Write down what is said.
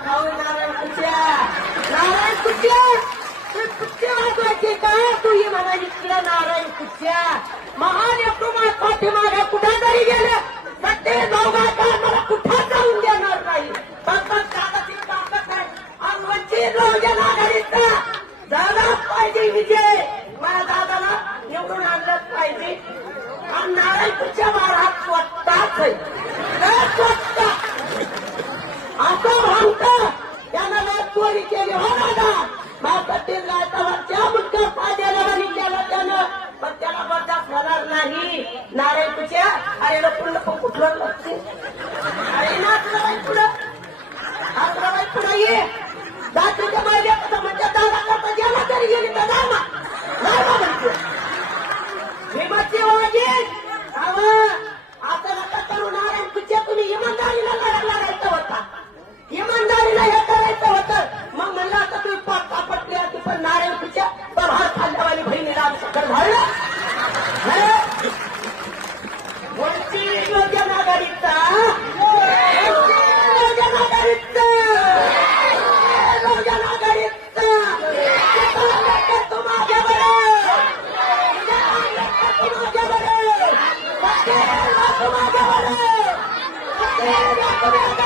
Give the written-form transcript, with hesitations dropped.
खाऊ नारायण कुठ्या नारायण कुठ्या कुठे वाजवायचे का तू ही म्हणाली तिला नारायण कुठ्या महान तुम्हाला पाठीमागा कुठे जरी गेलं सत्य जाऊ का मला कुठं जाऊन देणार नाही फक्त दादाची ताकद आहे आणि वंचित बहुजन आघाडीचा झालाच पाहिजे विजय माझ्या दादाला निवडून आणलंच पाहिजे आणि नारायण कुठच्या महाराज स्वतःच आहे स्वतः असं म्हणतं त्यानं लय चोरी केली हो दादा महापट्टीत रायतावरच्या मुलगा पाद्याला बनी केला त्यानं पण त्याला बरदास्त होणार नाही नारायण तुझ्या अरे लपून लपून कुठलं लागते अरे नाचराबाई पुढं नाचराबाई पुढं ये जातीच्या महिला कसं म्हणजे दादा करता गेला तरी गेली तर जामा म्हणते भीमाची वाजी असं नका करू नारायण तुझ्या तुम्ही इमानदारीला लढायचं होता इमानदारीला हे करायचं होतं मग म्हणलं आता तुम्ही पटली होती पण नारायण तुझ्या तर हात खाल्ल्यावाली बहिणीला आमच्याकडे झालं वंचित बहुजन आघाडीचा बहुजन आघाडीचा बहुजन आघाडीचा तुम्हाला बरं